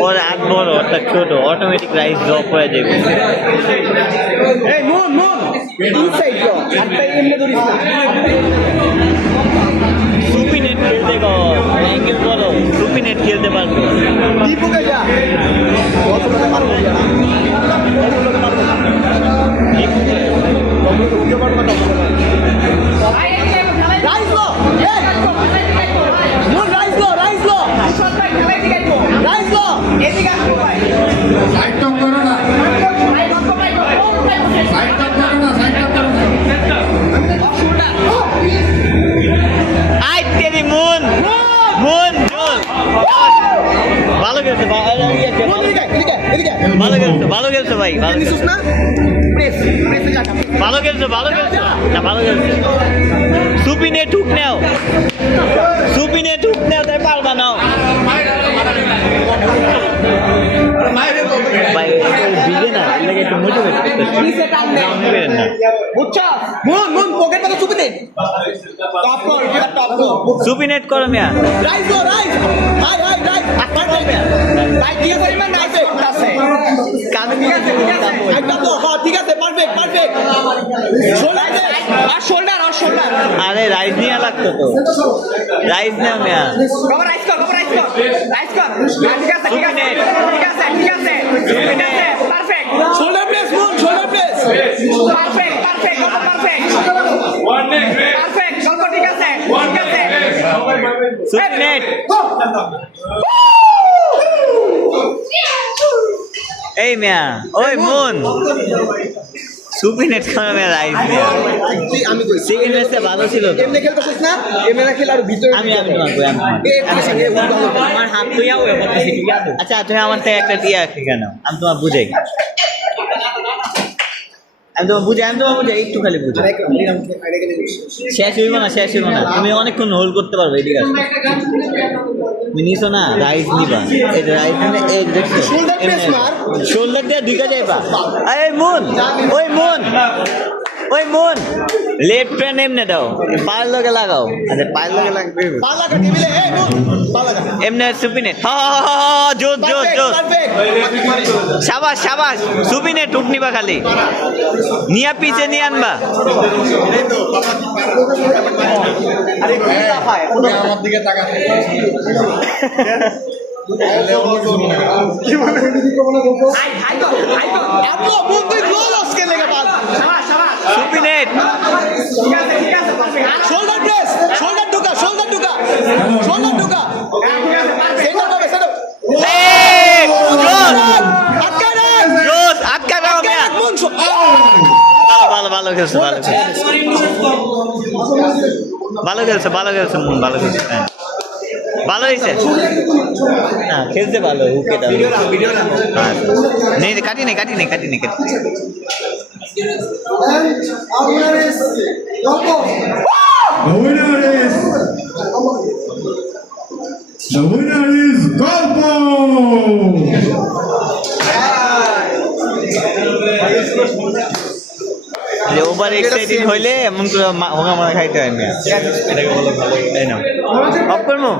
और आग बड़ अर्थात छोट ऑटोमेटिक राइस ड्रप করে দেবে এই নুন নুন ইনসাইড যাও একটা এমনি ধরিস না সুপিনেট খেলতে গো অ্যাঙ্গেল করো সুপিনেট খেলতে পারবে দীপুকে যা কত করে পারবো যা কত করে পারবো দীপুকে কত করে উঠে পারবো না রাইস লো নুন রাইস লো রাইস লো রাইস লো এদিকে আসো ভাই সাইড টপ করো না সাইড টপ করো না সাইড টপ করো না আই তেরি মুন মুন জোল ভালো খেলছে ভালো খেলছে ভাই ভালো নিছিস না প্রেস প্রেসে যা ভালো খেলছে না ভালো খেলছে সুপিনে ঠুক নাও তাই পারবা নাও ভাই বিজে না লাগে একটু মোটিভেট করতে নিচে টান দে না বুঝছো মুন মুন পকেট মতো চুপি দে টপ কর এটা টপ কর সুপিনেট করো মিয়া রাইস গো রাইস হাই হাই রাইস আবার বলবে রাইট দিয়ে পরিমাণ রাইসে আছে কানে ঠিক আছে একদম তো হ্যাঁ ঠিক আছে পারফেক্ট পারফেক্ট শোল্ডার দে আর শোল্ডার আরে রাইস নিয়ে লাগতো তো রাইস না মিয়া বাবা রাইস কর রাইস কর ঠিক আছে পারফেক্ট শোল্ডার প্রেস মুন shoulder press perfect one neck perfect সব ঠিক আছে সুপিনেট এই মিয়া ওই মুন সুপিনেট করো মিয়া রাইস মিয়া আমি কই সেকেন্ড ম্যাচটা ভালো ছিল তো এমনি খেলতেছিস না এমনি না খেলে আর ভিতরে আমি আমার হাত তো ইয়াও আচ্ছা তুমি আমার থেকে একটা টিয়া কেন আমি তোমার বুঝাই আমি তোমার বুঝাই একটু খালি বুঝাই শেষ হইব না তুমি অনেকক্ষণ হোল্ড করতে পারবে এদিকে তুমি নিছো না রাইস নিবা এই রাইস নিলে এই দেখছো শোল্ডার দিয়ে ঢুকে যাইবা এই মুন ওই মুন লেফট হ্যান্ড এমনে দাও পায়ের লগে লাগাও আরে পায়ের লগে লাগবে এমনে সুপিনেট জোস শাবাশ সুপিনেট উঠনিবা খালি নিয়া পিছে নিয়ে আনবা আমার দিকে তাকাতে সুপিনেট শোল্ডার প্রেস শোল্ডার ঢুকা সেন্টার হবে সেন্টার জোস আটকা দাও মিয়া ভালো খেলছে মুন ভালো খেলছে হ্যাঁ ভালো হয়েছে না খেলতে ভালো ওকে দাও নেই কাটি নেই The winner is Golpo! Over excited হইলে এমন করে হোগা মারা খাইতে হয় না এটাকে বলে ভালো তাই না অফ করবো